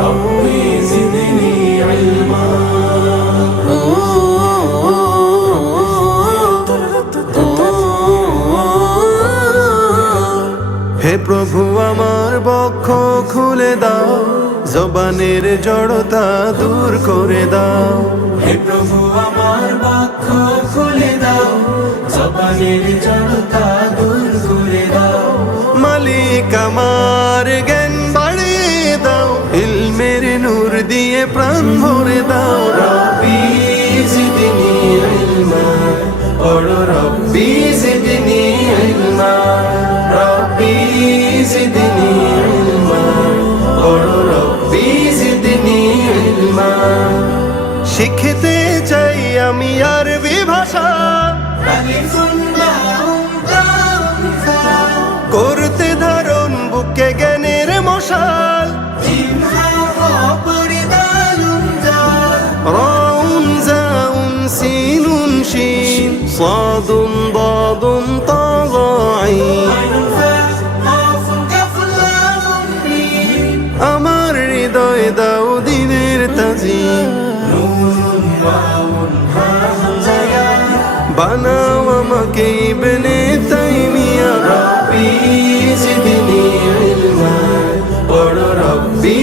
ربي زدني علما হে প্রভু আমার বক্ষ খুলে দাও জবানের জড়তা দূর করে দাও হে প্রভু আমার বক্ষ খুলে দাও জবানের জড়তা দূর করে দাও মালিক আমার জ্ঞান বাড়িয়ে দাও ইলমের নূর দিয়ে প্রাণ ভরে দাও রব্বি জিদনি ইলমা পড়ো রব্বি জিদনি ইলমা রব্বি জিদনি ইলমা পড়ো রব্বি জিদনি ইলমা শিখতে চাই আমি আরবি ভাষা করতে ধারণ বুকে জ্ঞানের মশাল রাউন জাউন সিনুন শিন সাদুন দাদুন তাগাইন আমার হৃদয় দাও দিনের তাজিম বানাও আমাকে ইবনে তাইমিয়া রব্বি জিদনি ইলমা পড়ো রব্বি